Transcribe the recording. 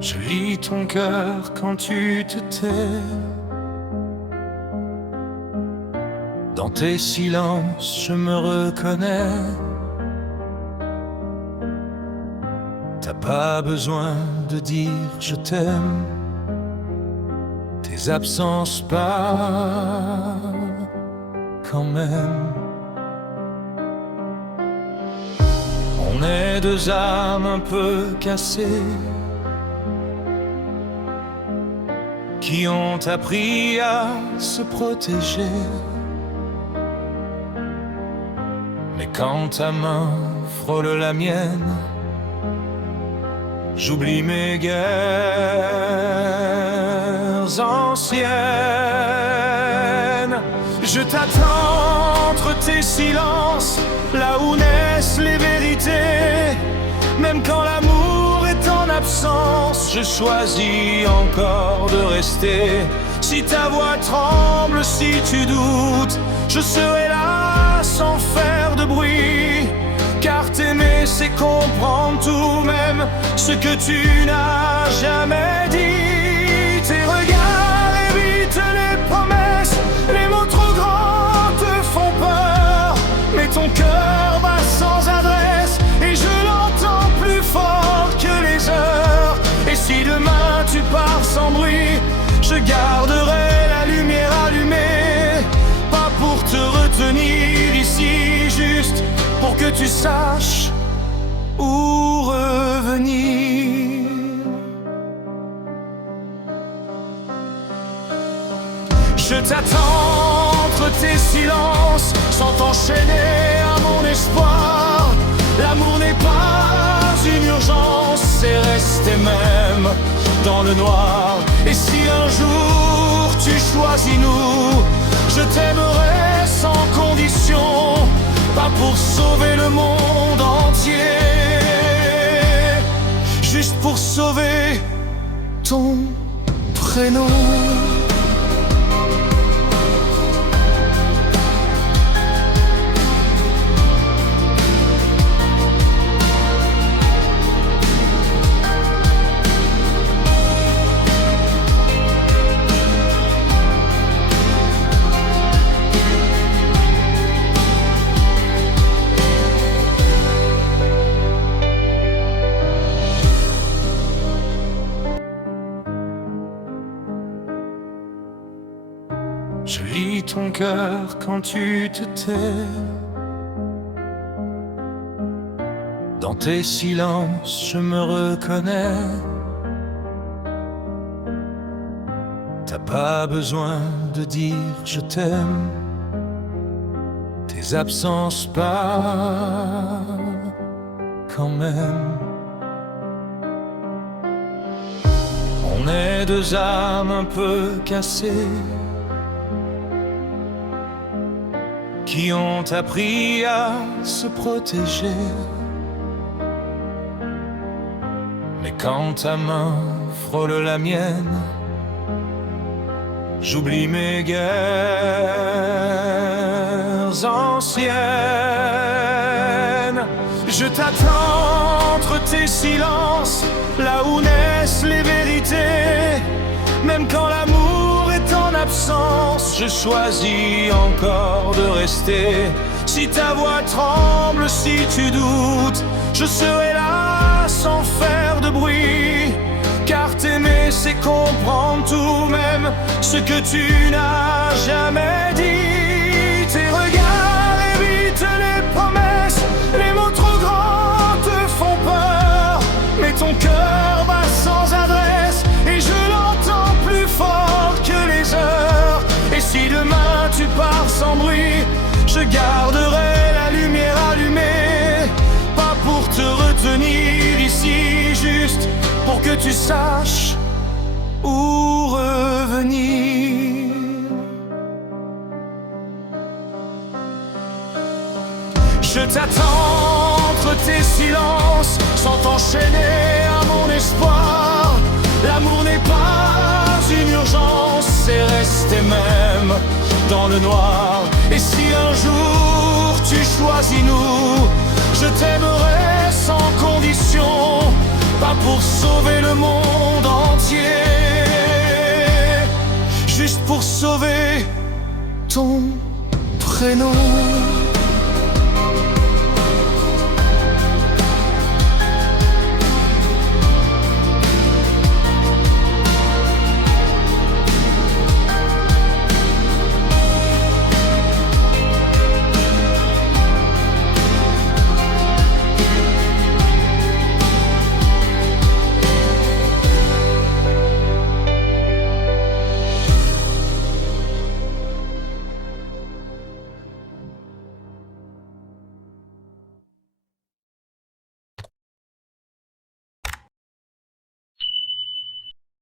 Je lis ton cœur quand tu te tais. Dans tes silences, je me reconnais. T'as pas besoin de dire je t'aime. Tes absences parlent quand même. On est deux âmes un peu cassées qui ont appris à se protéger. Mais quand ta main frôle la mienne, j'oublie mes guerres anciennes. Je t'attends entre tes silences, là où naissent les vérités. Même quand l'amour est en absence, je choisis encore de rester. Si ta voix tremble, si tu doutes, je serai là sans faire de bruit. Car t'aimer, c'est comprendre tout, même ce que tu n'as jamais dit. Tes regards évitent les promesses, les mots trop grands te font peur. Mais ton cœur bat sans adresse et je l'entends plus fort que les heures. Et si demain tu pars sans bruit, je garderai la lumière allumée. Pas pour te retenir ici, juste pour que tu saches où revenir. Je t'attends entre tes silences, sans t'enchaîner à mon espoir. L'amour n'est pas une urgence, c'est rester même dans le noir. Et si un jour tu choisis nous, je t'aimerai sans condition. Pas pour sauver le monde entier, juste pour sauver ton prénom. Je lis ton cœur quand tu te tais. Dans tes silences, je me reconnais. T'as pas besoin de dire je t'aime. Tes absences parlent quand même. On est deux âmes un peu cassées qui ont appris à se protéger. Mais quand ta main frôle la mienne, j'oublie mes guerres anciennes. Je t'attends entre tes silences, là où naissent les vérités. Même quand l'amour est en absence, je choisis encore de rester. Si ta voix tremble, si tu doutes, je serai là sans faire de bruit. Car t'aimer, c'est comprendre tout, même ce que tu n'as jamais dit. Tes regards évitent les promesses, les mots trop grands te font peur. Mais ton cœur bat sans adresse et je l'entends plus fort que les heures. Et si demain tu pars sans bruit, je garderai la lumière allumée. Pas pour te retenir ici, juste pour que tu saches où revenir. Je t'attends entre tes silences, sans t'enchaîner à mon espoir. L'amour n'est pas une urgence, c'est rester même dans le noir. Et si un jour tu choisis nous, je t'aimerai sans condition. pas pour sauver le monde entier, juste pour sauver ton prénom.